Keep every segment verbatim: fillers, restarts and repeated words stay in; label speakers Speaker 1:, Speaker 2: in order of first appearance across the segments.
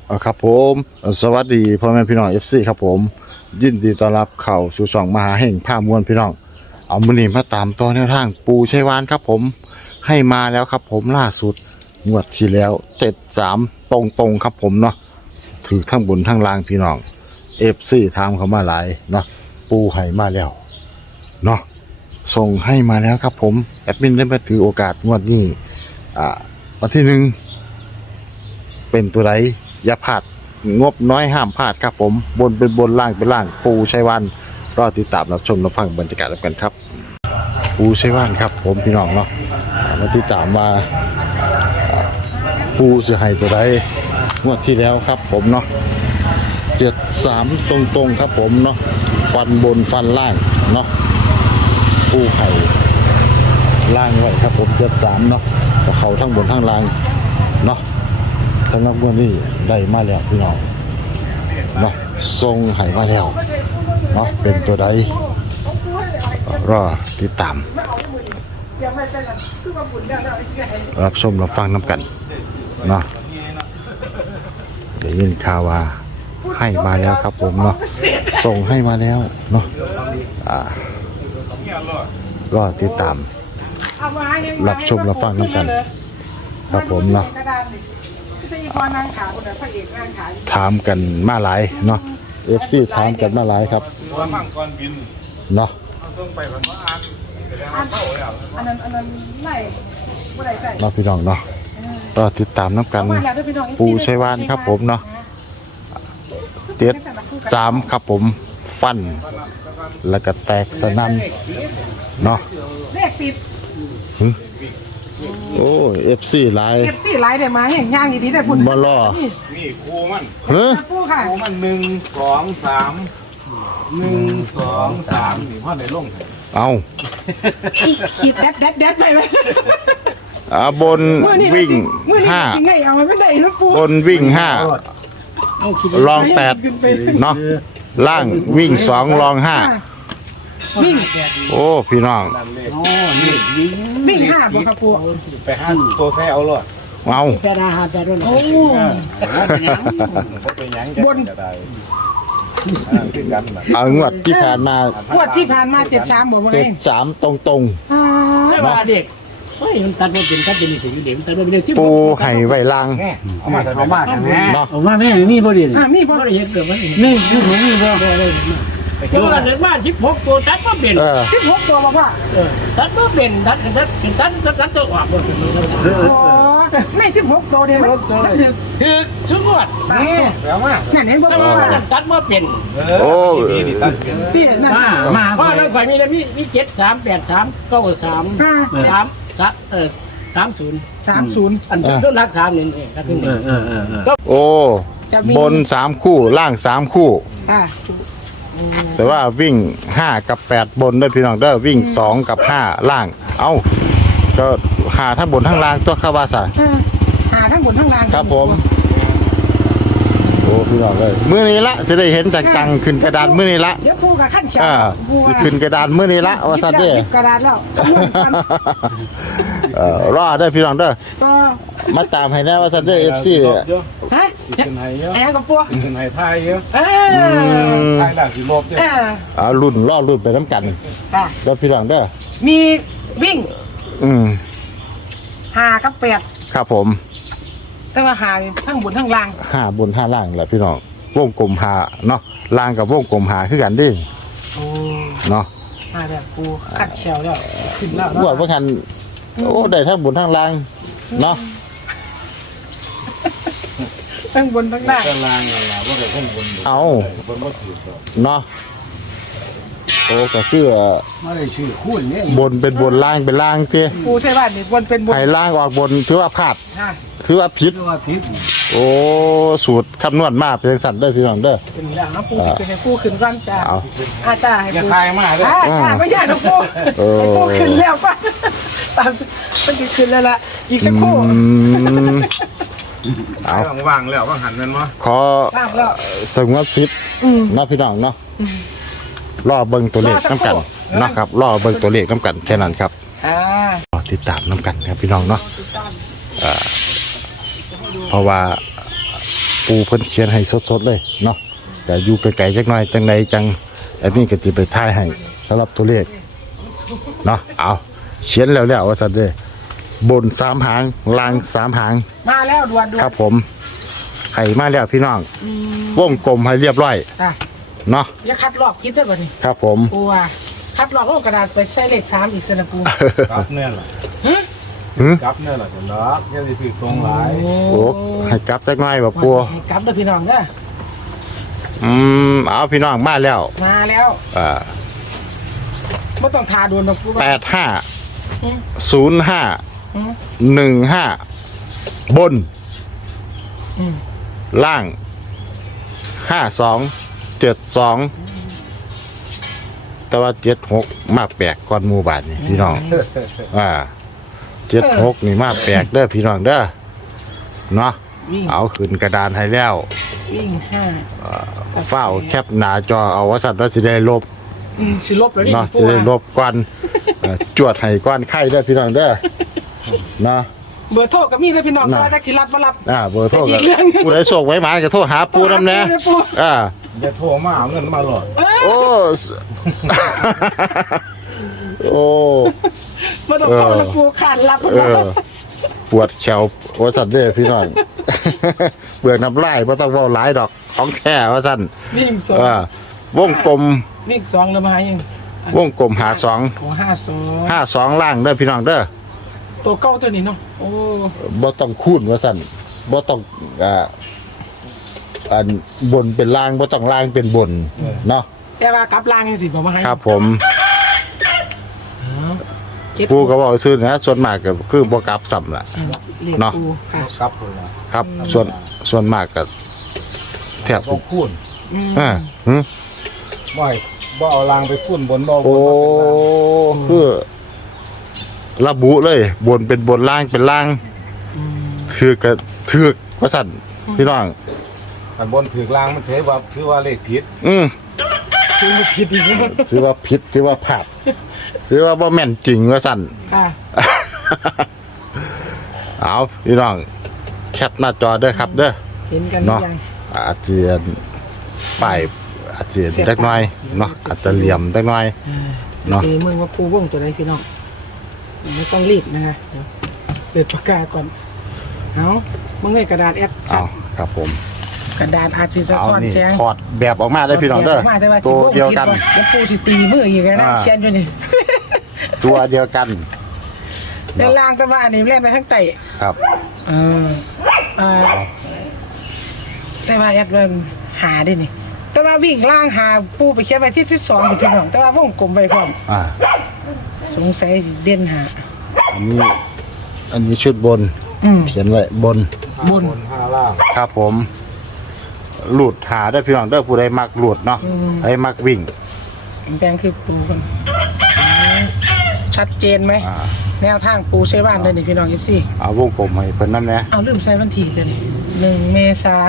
Speaker 1: อ๋อครับผมสวัสดีพ่อแม่พี่น้อง เอฟ ซี ครับผมยินดีต้อนรับเข้าสู่ช่องมหาแห่งภาพมวลพี่น้องเอามื้อนี้มาตามต่อแนวทางปูชัยวานครับผมให้มาแล้วครับผมล่าสุดงวดที่แล้วเจ็ดสามตรงๆครับผมเนาะถือทั้งบนทั้งล่างพี่น้อง เอฟ ซี ถามเขามาหลายเนาะปูให้มาแล้วเนาะส่งให้มาแล้วครับผมแอดมินได้มาถือโอกาสงวดนี้อ่าวันที่หนึ่งเป็นตัวไรอย่าพลาดงบน้อยห้ามพลาดครับผมบนเป็นบนล่างเป็นล่างปูชัยวันรอติดตามรับชมรับฟังบรรยากาศกันครับปูชัยวันครับผมพี่น้องเนาะมาติดตามมาปูจะให้ตัวไรงวดที่แล้วครับผมเนาะเจ็ดสามตรงๆครับผมเนาะฟันบนฟันล่างเนาะปูไข่ล่างไว้ครับผมเจ็ดสามเนาะเขาทั้งบนทั้งล่างเนาะสำหรับวันนี้ได้มาแล้วพี่น้องเนาะทรงไห้มาแล้วเนาะเป็นตัวใดรอติดตามรับชมรับฟังน้ำกันเนาะเดี๋ยวยินข่าวว่าให้มาแล้วครับผมเนาะส่งให้มาแล้วเนาะอ่ารอติดตามรับชมรับฟังน้ำกันครับผมเนาะถามกันมาหลายเนาะ เอฟ ซี ถามกันมาหลายครับเนาะเราพี่น้องเนาะก็ติดตามน้ำกันปูชัยวานครับผมเนาะเจ็ดสามครับผมฟันแล้วก็แตกสนั่นเนาะโอ้เอฟซีไลน์
Speaker 2: เอฟซีไลน์ได้มาเห็นย่างดีๆได้พุ่น
Speaker 1: บ่รอ
Speaker 3: นี่ครูมัน
Speaker 1: เฮ้ย
Speaker 2: ปูค่ะ
Speaker 3: ครูมันหนึ่งสองสามหนึ่งสองสามนี่พ่อได้ลง
Speaker 1: เอา
Speaker 2: ขีดแดดแดดแดดไปไหม
Speaker 1: อ่าบนวิ่งห้า
Speaker 2: จริงไงเอาไม่ได้นะปู
Speaker 1: บนวิ่งห้าลองแปดเนาะล่างวิ่งสองลองห้า
Speaker 2: วิ่ง
Speaker 1: โอ้พี่น้อง
Speaker 3: โอ้นี่
Speaker 2: วิ่งห้าบ่ครับปู
Speaker 3: ไปห้าตัวแซ่เอาเลย
Speaker 1: เอา
Speaker 2: แค่นาหาแต่ด้วยโอ้
Speaker 3: บนได้ขึ้นกันแบบ
Speaker 1: เอางวดที่ผ่านมา
Speaker 2: ขวดที่ผ่านมาเจ็ดสามบอกว่าไง
Speaker 1: เจ็ดสามตรงตรง
Speaker 4: ไม่ว่าเด็กเฮ้ยมันตัดว่าเป็นตัดเป็นสิ่งเด็กมันตัดว่าเป็นที่
Speaker 1: ๆปูไห่ไว้ล่าง
Speaker 3: เอามาเอามาแม่
Speaker 1: เนาะ
Speaker 4: เอามาแม่มีบ่ดี
Speaker 2: อ่ามีบ่
Speaker 4: บ่ได้เห็นเกิดมันนี่คือผมมีบ่บ่ได้คือว่าเด็กบ้านที่พกตัวตัดว่าเป็น
Speaker 1: เออ
Speaker 2: สิบหกตัวบอกว่า
Speaker 4: ตัดว่าเป็นตัดตัดตัดตัดตัดตัวออกบ่
Speaker 2: โอ้ไม่สิบหกตัวเดียวมันถือ
Speaker 4: คือชุดงวด
Speaker 3: นี่แล้วมา
Speaker 2: นั่นเห็นบ่
Speaker 4: แต่
Speaker 2: ว่า
Speaker 4: ว่าตัดว่าเป็น
Speaker 1: โอ้
Speaker 2: เตี้ยนั่น
Speaker 4: มามาเพราะเราข่อยมีแล้วมีมีเจ็ดสามแปดสามเก้าสามสามเออสามศูนย์
Speaker 2: สามศูนย์
Speaker 4: อันเป็นรักสามนี่เองรักนี่เออเออเออ
Speaker 1: โอ้บนสามคู่ล่างสามคู่
Speaker 2: อ่า
Speaker 1: แต่ว่าวิ่งห้ากับแปดบนด้วยพี่น้องเด้อวิ่งสองกับห้าล่าง เอ้าก็หาทั้งบนทั้งล่างตัวข้าวาสา
Speaker 2: หาทั้งบนทั้งล่าง
Speaker 1: ครับผมโอ้พี่น้องเลยมื้อนี้ละจะได้เห็นจังๆขึ้นกระดานมื้อนี้ละ
Speaker 2: เดี๋ยวปูกับขั้นเขียว
Speaker 1: อ่าขึ้นกระดานมื้อนี้ละว่าซั่นเด้อ
Speaker 2: กระดาษแล้ว
Speaker 1: เอ่อรอได้อพี่น้องเด้อ
Speaker 2: ก็
Speaker 1: มาตามให้แน่ว่าซั่นเด้อ เอฟ ซี
Speaker 2: ฮะ
Speaker 3: ขึ้นไห้เยอะ
Speaker 2: แอนกับปู
Speaker 3: ขึ้นไห้ไทยเยอะ
Speaker 2: เออ
Speaker 3: ไทยหลังสีลบเยอะ
Speaker 2: เออ
Speaker 1: อ่ารุ่นรอรุ่นไปน้ำกัน
Speaker 2: ค่ะ
Speaker 1: เด้อพี่น้องเด้อ
Speaker 2: มีวิ่ง
Speaker 1: อืม
Speaker 2: หากับแปด
Speaker 1: ครับผม
Speaker 2: แต่ว่าหาทั้งบนทั้งล่าง
Speaker 1: ห้าบนห้าล่างแหละพี่น้องวงกลมหาเนาะล่างกับวงกลมหาคือกันเดิ
Speaker 2: โอ้
Speaker 1: เนาะ
Speaker 2: หาแบบปูคัดเชลแล้วขึ้นแล้ว
Speaker 1: บวชว่าคันโอ้ได้ทั้งบนทั้งล่างเนาะ
Speaker 2: ทั้งบนทั้งล่าง
Speaker 3: ตารางอะไรว่าเดี๋ยวข้างบน
Speaker 1: เอา
Speaker 3: บนว่าถือ
Speaker 1: เนาะโอ้ก็คือ
Speaker 4: ไม่ได้ชื่อคูณเนี่ย
Speaker 1: บนเป็นบนล่างเป็นล่างเตี้ย
Speaker 2: ปูใช่บ้านนี่บนเป็นบน
Speaker 1: ให้ล่างออกบนถือว่าพลาด
Speaker 2: ฮะ
Speaker 1: ถือว่าผิด
Speaker 4: เรียกว่าพิษ
Speaker 1: โอ้สูตรคำนวณมาเป็นสัตว์เด้อพี่น้องเด้อ
Speaker 2: เป็นอย่างน้ำปูเป็นให้ปูขึ้นก่อนจ้า
Speaker 1: เอา
Speaker 2: อาจ้าให้
Speaker 3: อย่า
Speaker 2: ปู
Speaker 3: ทายมากเลย
Speaker 2: อ่าจ้าไม่ใช่น้ำปู
Speaker 1: เออ
Speaker 2: ให้ปูขึ้นแล้วป่ะตามมันจะขึ้นแล้วล่ะอีกสักครู่
Speaker 1: อืมเอา
Speaker 3: ว่างแล้วว่างหันมันมั้ย
Speaker 1: ขอ
Speaker 2: ตามแล้ว
Speaker 1: สงวนสิทธิ์
Speaker 2: อืม
Speaker 1: เนาะพี่น้องเนาะรอเบิ่งตัวเลขน้ำกันนะครับรอเบิ่งตัวเลขน้ำกันแค่นั้นครับ
Speaker 2: อ่าร
Speaker 1: อติดตามน้ำกันครับพี่น้องเนาะเอ่อเพราะว่าปูเพิ่นเขียนให้สดๆเลยเนาะแต่อยู่ไกลๆจักหน่อยจังใดจังอันนี้ก็สิไปถ่ายให้สำหรับตัวเลขเนาะเอาเขียนแล้วแล้วว่าซั่นเด้บนสามหางล่างสามหาง
Speaker 2: มาแล้วด่วนด่ว
Speaker 1: คน รับผมให้มาแล้วพี่น้องวงกลมให้เรียบร้อย
Speaker 2: อ่ะ
Speaker 1: เนาะ
Speaker 2: อย่าคัดลอกคิดได้บ่นี่
Speaker 1: ครับผม
Speaker 2: ปูว่าคัดลอกลงกระดาษไปใส่เลขสามอีกสนะปู
Speaker 3: กลับเนี่ยแหละ
Speaker 1: หือก
Speaker 3: ลับเนี่ยแหละผมรักยังสิถือตรงหลาย
Speaker 1: โอ้ให้กลับจักหน่อยบ่ปู
Speaker 2: ให้กลับเด้อพี่น้องเด้อ
Speaker 1: อืมเอาพี่น้องมาแล้ว
Speaker 2: มาแล้ว
Speaker 1: อ่า
Speaker 2: บ่ต้องทาด่วนดอกปู
Speaker 1: แปดห้า
Speaker 2: อืม
Speaker 1: ศูนย์ห้า
Speaker 2: อืม
Speaker 1: หนึ่งห้าบน
Speaker 2: อืม
Speaker 1: ล่างห้าสองเจ็ดสองแต่ว่าเจ็ดหกมาแปลกก่อนหมู่บ้านนี่พี่น้องอ่าเจ็ดหกนี่มาแปลกเด้อพี่น้องเด้อเนาะ
Speaker 2: วิ่ง
Speaker 1: เอาขึ้นกระดานให้แล้ว
Speaker 2: วิ่งห้า
Speaker 1: เฝ้าแคปหน้าจอเอาว่าสัตว์ว่าสิได้ลบ
Speaker 2: อืมสิลบแล้วนี่
Speaker 1: เนาะ
Speaker 2: ปู
Speaker 1: สิได้ล
Speaker 2: ว่า
Speaker 1: บก่อนเอ่อจวดให้ก้อนไข่เด้อพี่น้องเด้อเนาะ
Speaker 2: เบอร์โทรก็มีเด้อพี่น้อง
Speaker 1: น่ะ
Speaker 2: ว่าจักสิรับบ่รับ
Speaker 1: อ่าเบอร์โทร
Speaker 2: อี
Speaker 1: ก็
Speaker 2: กเรื่องหนึ่ง
Speaker 1: ผู้ใดส่งไว้มาก็โทรหาปูนำแน่
Speaker 2: โทรหาปู่นะปู่
Speaker 1: อ่า
Speaker 3: อย่าโทรมาเอาเงินมาหลอด
Speaker 2: เอ้ย
Speaker 1: โอ้ส โอ้
Speaker 2: บ่ต้องโทรนะปูขานรับบ่
Speaker 1: เอ
Speaker 2: รับ
Speaker 1: อ ปวดแขวว่าสั่นเด้อพี่น้อง เบื่อน้ำลายบ่ต้องเว้าหลายดอกของแท้ว่าสั่น
Speaker 2: วิ่งสอง
Speaker 1: เออวงกลม
Speaker 2: วิ่งสองแล้วมายัง
Speaker 1: วงกลมหาสอง
Speaker 2: โอ้ห้าสอง
Speaker 1: ห้าสองล่างเด้อพี่น้องเด้อ
Speaker 2: ตัวเก้าตัวนี้เนาะโอ้
Speaker 1: บ่ต้องคูณว่าสั่นบ่ต้องอ่าอันบนเป็นล่างบ่ต้องล่างเป็นบนเนาะ
Speaker 2: แต่ว่ากลับล่างยังสิบ่มาให้
Speaker 1: ครับผม
Speaker 2: เจ็ด
Speaker 1: ผู้ก็บอกซื้อนะส่วนมากก็คือบ่กลับซ้ำล่ะ
Speaker 2: เรียก
Speaker 1: เนาะ
Speaker 2: ปูค่ะ
Speaker 3: กลับเลยนะครับ
Speaker 1: ส่วนส่วนมากก็แทบ
Speaker 3: บ่
Speaker 1: สุด
Speaker 3: คูณ
Speaker 2: อืม
Speaker 1: อ่าหึ
Speaker 3: บ่ให้บ่เอาลางไปคูณบนบ่บ
Speaker 1: โอ้
Speaker 3: นมาเป็นลาง
Speaker 1: คือระบุเลย บนเป็นบนล่างเป็นล่าง
Speaker 2: อืม
Speaker 1: ถือกระถือกว่าสั่นพี่น้อง
Speaker 3: ถ้าบนถือลางมันถือว่าถือว่าเลขผิด
Speaker 1: อืม
Speaker 2: คือมันผิดอีกแล้ว
Speaker 1: ถือว่าผิดถือว่าพลาดถือว่าบ่แม่นจริงว่าสั่น
Speaker 2: ค่ะ
Speaker 1: เอาพี่น้องแคปหน้าจอเด้อครับ เด้อ
Speaker 2: เห็นกันหรื
Speaker 1: เนาะ
Speaker 2: อยัง
Speaker 1: อาจจะป้ายอาจจะเล็กน้อยเนาะอาจจะเหลี่ยมเล็กน้อย เนาะ
Speaker 2: เจมึงว่าปูว่องตัวใดพี่น้องไม่ต้องรีบนะคะเดี๋ยวเปิดปากกาก่อนเอามึงให้กระดาษแอปชั
Speaker 1: เอา
Speaker 2: ด
Speaker 1: ครับผม
Speaker 2: กระดาษอาจสิสะ
Speaker 1: เอา
Speaker 2: ท้อน
Speaker 1: นี่
Speaker 2: แสง
Speaker 1: ถอดแบบออกมาได้อพี่น้องเด้อ
Speaker 2: มาแต่ว่าสิ
Speaker 1: ตัว
Speaker 2: บ่ง
Speaker 1: เดียวกัน
Speaker 2: ผิแล้วปูสิตีมืออีกแล้วนะ
Speaker 1: อ่า
Speaker 2: เขียนอยู่นี่
Speaker 1: ตัวเดียวกัน
Speaker 2: เป็นลางแต่ว่าอันนี้เล่นไปทั้งไต
Speaker 1: ครับ
Speaker 2: เออเออแต่ว่าแอดมันหาได้นี่ แต่ว่าวิ่งล่างหาปูไปเขียนไว้ที่ที่สองอยู่พี่น้องแต่ว่าวงกลมไว้พร้อม
Speaker 1: อ่า
Speaker 2: สงสัยสิเด่นหา
Speaker 1: อันนี้ อันนี้ชุดบน
Speaker 2: อืม
Speaker 1: เขียนไว้บน
Speaker 3: ห้าบนห้าล่าง
Speaker 1: ครับผมหลุดหาได้อพี่น้องเด้อผู้ใดมักหลุดเนาะใครมักวิ่ง
Speaker 2: แดงคือปูกันชัดเจนไหม
Speaker 1: อ่า
Speaker 2: แนวทางปูใช้บ้านเลยนี่พี่น้องยิปซี่
Speaker 1: เอาวงกลมให้เพิ่นนั่นแหละ
Speaker 2: เอาลืมใส่วันที่จะนี่หนึ่งเมษา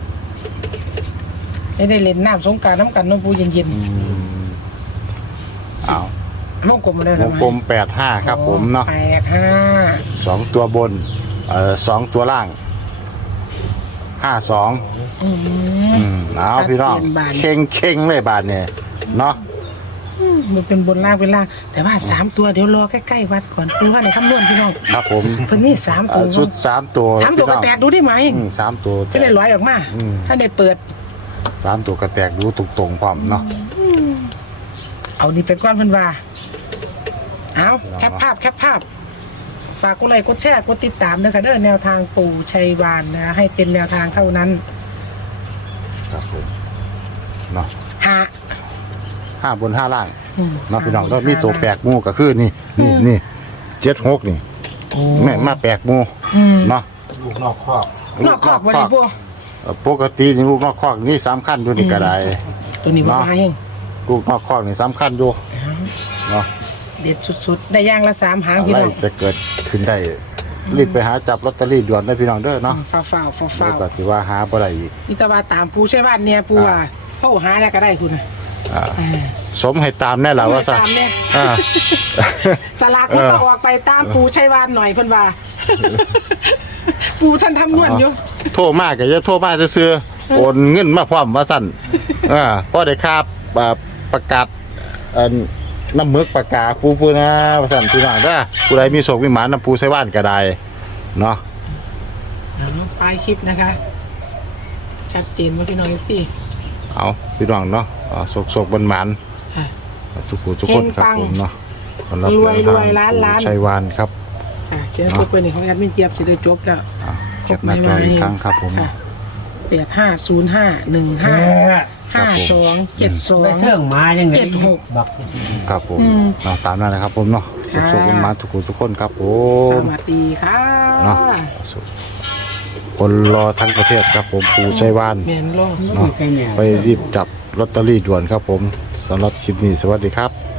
Speaker 2: ไม่ได้เล่นน้ำสงกรารน้ำกันเน้องปูเย็น
Speaker 1: อืมเอา
Speaker 2: ๆวงกลมมาได้
Speaker 1: ว
Speaker 2: ทำ
Speaker 1: ง
Speaker 2: ไม
Speaker 1: กลมแปดห้าครับผมเนาะ
Speaker 2: แปดห้า
Speaker 1: สองตัวบน เอ่อสองตัวล่างห้าสอง
Speaker 2: อืม
Speaker 1: อืมเอาพี่น้อง
Speaker 2: ชัดเจนบาน
Speaker 1: เข่งเข่งเลยบาทเนี่ยเนาะ
Speaker 2: มันเป็นบนล่างเป็นล่าง แต่ว่าสามตัวเดี๋ยวรอใกล้ๆวัดก่อนปูว่าในคำนวณพี่น้อง
Speaker 1: ครับผม
Speaker 2: เพิ่นมีสาม
Speaker 1: เอ่
Speaker 2: ตั
Speaker 1: อ
Speaker 2: ว
Speaker 1: ชุดสามตัว
Speaker 2: สามตัวก็แตกดูได้ไหม
Speaker 1: อืมสามตัว
Speaker 2: จะได้ร้อยออกมา
Speaker 1: อืม
Speaker 2: ถ้าได้เปิด
Speaker 1: สามตัวกระแตกดูตรงๆพร้อมเนาะ
Speaker 2: เอานี่ไปก้อนเพิ่นว่า เอาแคปภาพแคปภาพ ฝากกดไลค์กดแชร์กดติดตามนะคะเด้อแนวทางปู่ชัยวานนะ ให้เป็นแนวทางเท่านั้น
Speaker 1: ครับผมเนาะ
Speaker 2: หา
Speaker 1: ห้าบนห้าล่าง
Speaker 2: อืม
Speaker 1: เนาะพี่น้องแล้วมีตัวแปลกหมูก็คือนี่นี่นี่เจ็ดหกนี่
Speaker 2: โอ้
Speaker 1: แม่มาแปลกหมู
Speaker 2: อืม
Speaker 1: เนาะ
Speaker 3: ลูกนอกครอบ
Speaker 2: นอกขอบบ่ได้ปู
Speaker 1: เอ่อปกตินี่ลูกนอกคอกนี่สำคัญอยู่นี่ก็ได้
Speaker 2: ตัวนี้บ่
Speaker 1: เนาะ
Speaker 2: มาเอง
Speaker 1: ลูกนอกคอกนี่สำคัญอยู่เนาะ
Speaker 2: เด็ดสุดๆ ได้ย่างละสามหาง
Speaker 1: อะ
Speaker 2: พี่
Speaker 1: ไร
Speaker 2: น้อง
Speaker 1: จะเกิดขึ้นได้รีบไปหาจับลอตเตอรี่ด่วนได้พี่น้องเด้อเนาะ
Speaker 2: ฟ้าวฟ้าวฟ้าวฟ้า
Speaker 1: แล้ว
Speaker 2: ว
Speaker 1: ก็สิว่าหาบ่ได้อีก
Speaker 2: นี่ตะว่าตามปูใช่บ้านเนี่ยปูว่าโทรหาเนี่ยก็ได้คุณนะ
Speaker 1: อ่า
Speaker 2: อ่า
Speaker 1: สมให้ตามแน่ล่ะว่าซะ
Speaker 2: ตามเนี่ย
Speaker 1: อ่า
Speaker 2: สลากมันต้องออกไปตามปูชัยวานหน่อยเพิ่นว่า ปูท่านทำนวดอยู่
Speaker 1: โทรมากก็จะโทรมาซื่อๆโอนเงินมาพร้อมว่าสั่นเออพอได้ค่าอ่าประกาศเอ่อน้ำหมึกปากกาปูปูนะว่าสั่นพี่น้องเด้อผู้ใดมีโศกมีหมานน้ำปูใส่บ้านก็ได้เนาะ
Speaker 2: เอาปลายคลิปนะคะ ชัดเจนว่าพี่น้องเอฟซี
Speaker 1: เอาพี่น้องเนาะเอาโศกโศกบนหมาน
Speaker 2: ค่ะ
Speaker 1: ทุกผู้ทุกคนครับผมเนาะสำหรับ
Speaker 2: รวย
Speaker 1: เดินทาง
Speaker 2: รวยล้านล้าน
Speaker 1: ปู่ชัยวานครับ
Speaker 2: ค่ะเขียนตัวเป็นหนึ่งของแอดมินเจี๊ยบสิได้จบแล้ว
Speaker 1: อ่าเก็บหน้าจออีกครั้งครับผม
Speaker 2: ค่ะแปดห้าศูนย์ห้าหนึ่งห้าห้าสองเจ็ดสอ
Speaker 4: ไป
Speaker 2: ง
Speaker 4: เสื่องมายังไง
Speaker 2: เจ็ดหก
Speaker 4: บัก
Speaker 1: ครับผม
Speaker 2: อืม
Speaker 1: เนาะตามนั้นนะครับผมเนาะ
Speaker 2: ค่ะ
Speaker 1: โศกบนหมานทุกผู้ทุกคนครับผ
Speaker 2: ส
Speaker 1: ม
Speaker 2: วัสดีค่ะ
Speaker 1: เนาะคนรอทั้งประเทศครับผมปู่ชัยวาน
Speaker 2: เมียนโลก
Speaker 1: เนาะไปรีบจับลอตเตอรี่ด่วนครับผมสำหรับคลิปนี้สวัสดีครับ